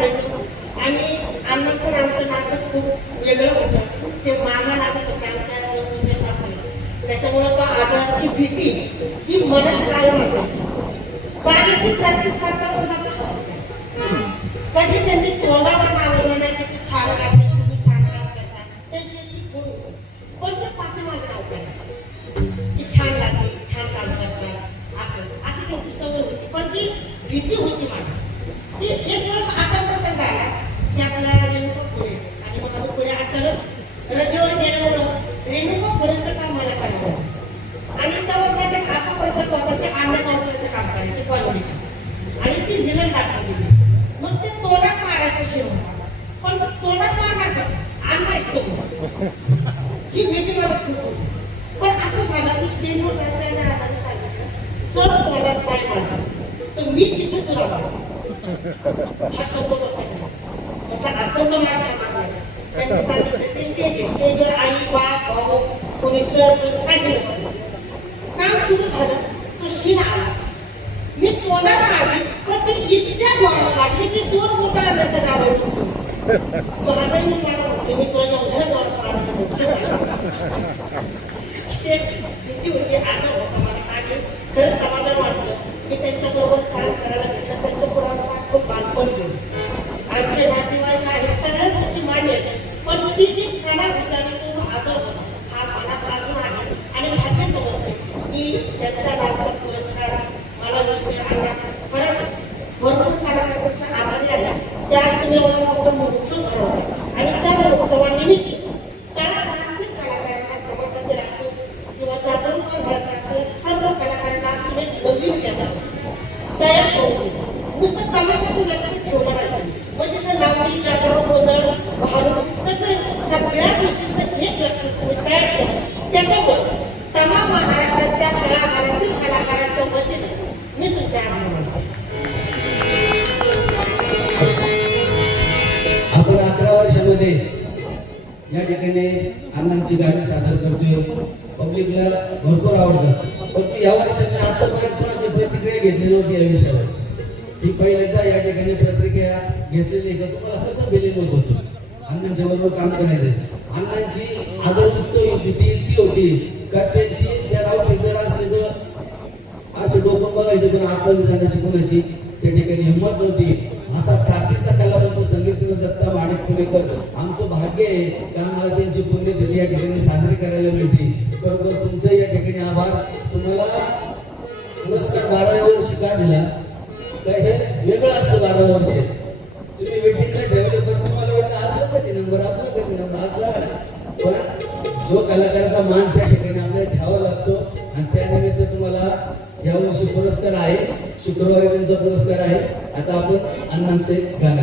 असायचं आणि अण्णांचं आमचं नाटक खूप वेगळं होतं. ते मामा नाटक होतं आमच्या वडिलांच्या सासऱ्याला. त्याच्यामुळं तो आदर ती भीती ही मनात कायम असायची. गाण्याची प्रॅक्टिस करताना सुद्धा कधी त्यांनी तोंडावर दिलं नाही की तू छान गाते तुम्ही छान काम करता त्यांची ती गुण होती. पण ते पाठीमागे नाव की छान गाते छान काम करतात असं. अशी त्यांची सवय होती. पण ती भीती होती मला. ती एक झालं की सांगितलं चल तोंडात तर मी तिथे तुला हा शब्द त्याचा त्यांनी सांगितलं ते स्टेज स्टेजवर आई बाप भाऊ कोणी सर काय केलं काम सुरू झालं तो शीन आला मी तोंडात आली पण ते इतक्या जोरात लागली की दोन मोठा आल्याचं नाव होतं महागाई मला मी तुला एवढ्या जोरात होतं ते भीती होती आता होता मला मागे खरं समाधान वाटलं की त्यांच्याबरोबर काम करायला भेटलं त्यांचं पुराण खूप बालपण गेलं आमचे नातेवाईक आहेत सगळ्या गोष्टी मान्य पण ती जी कला होता आणि तो आदर होता हा मनात अजून आहे आणि भाग्य समजते की त्यांचा लागत पुरस्कार मला मिळते आणि खरंच भरपूर कलाकारांचा आभारी आहे त्या तुम्ही या ठिकाणी अण्णांची गाणी सादर करतोय. पब्लिकला भरपूर आवडतात. पण या वर्षाच्या आतापर्यंत कोणाची प्रतिक्रिया घेतली नव्हती या विषयावर? ही पहिल्यांदा या ठिकाणी प्रतिक्रिया घेतलेली का तुम्हाला कसं फिलिंग होत होतं? अण्णांच्या बरोबर काम करायचं. अण्णांची आदरयुक्त भीती इतकी होती का त्यांची त्या रावटी जर असले तर असं डोकं बघायचे पण आतमध्ये जाण्याची कोणाची त्या ठिकाणी हिंमत नव्हती. असा भाग्य आहे. का आम्हाला त्यांची पुण्यतिथी या ठिकाणी साजरी करायला मिळते बरोबर तुमचं या ठिकाणी आभार. तुम्हाला पुरस्कार बाराव्या वर्षी का दिला? काय हे? वेगळं असतं बाराव्या वर्षी. तुम्ही वेटिंगला ठेवले पण तुम्हाला वाटलं आपलं कधी नंबर आपलं कधी नंबर असा पण जो कलाकाराचा मान त्या ठिकाणी आपल्याला ठेवावा लागतो आणि त्यानिमित्त तुम्हाला यावर्षी पुरस्कार आहे. शुक्रवारी त्यांचा पुरस्कार आहे. आता आपण अण्णांचे गाणं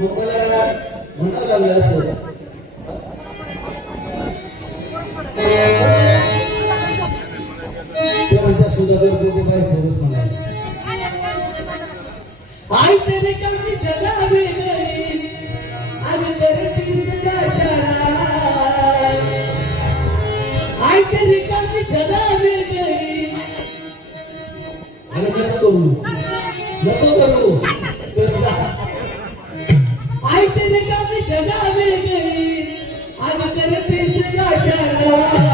तुम्हाला म्हणा लागलं असं. म्हणतात सुधाकर कोणी बाहेर फोरस मला का शराब आई तेरे कम की जगह भी नहीं अरे क्या करूं। नको करूं। I Masya Allah.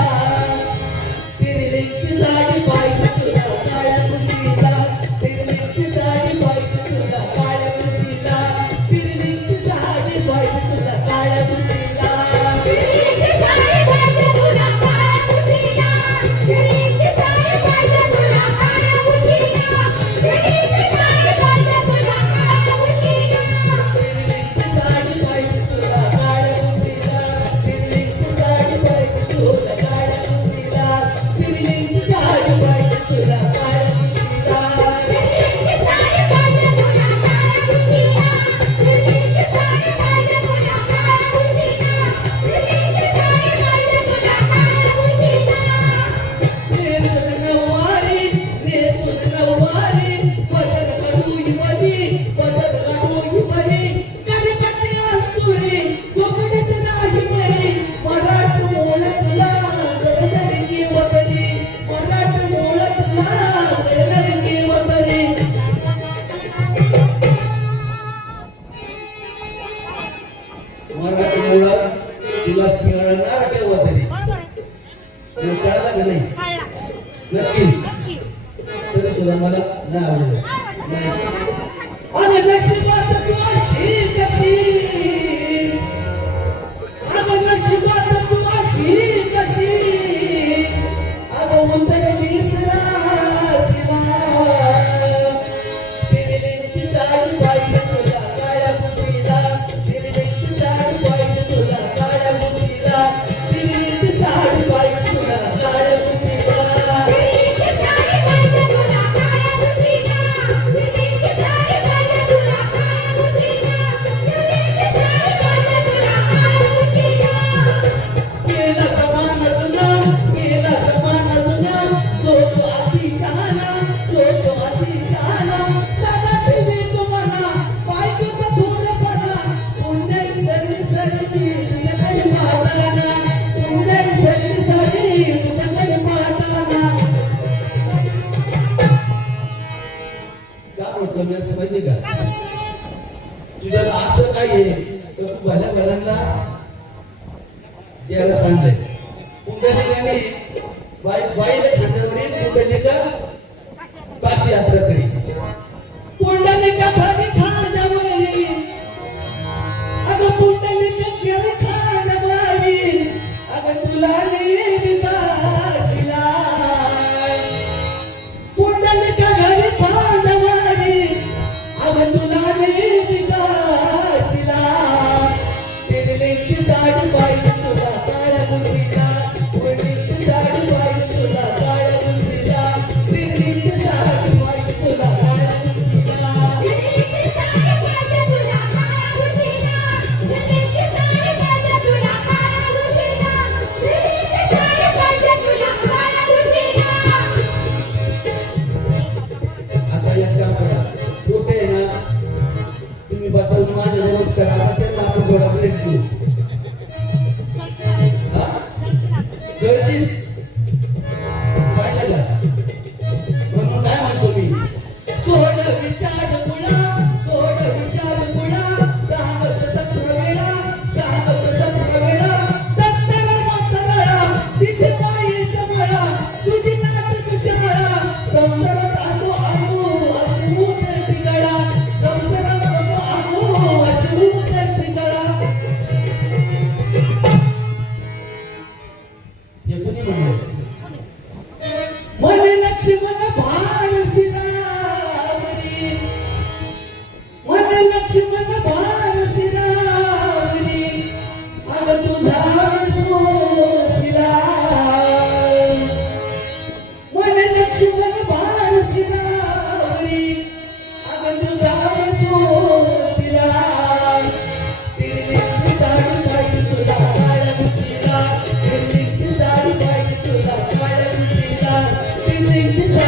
त्याला असं काय आहे. तर तू भल्या भल्यांना ज्याला सांगलंय. पुंडलिकाने बाई बाईला खात्यावरील पुंडलिका काशी यात्रा करी. पुंडलिका भाजी खांदावरी अगं पुंडलिका गेली खांदावरी अगं तुला नाही England to say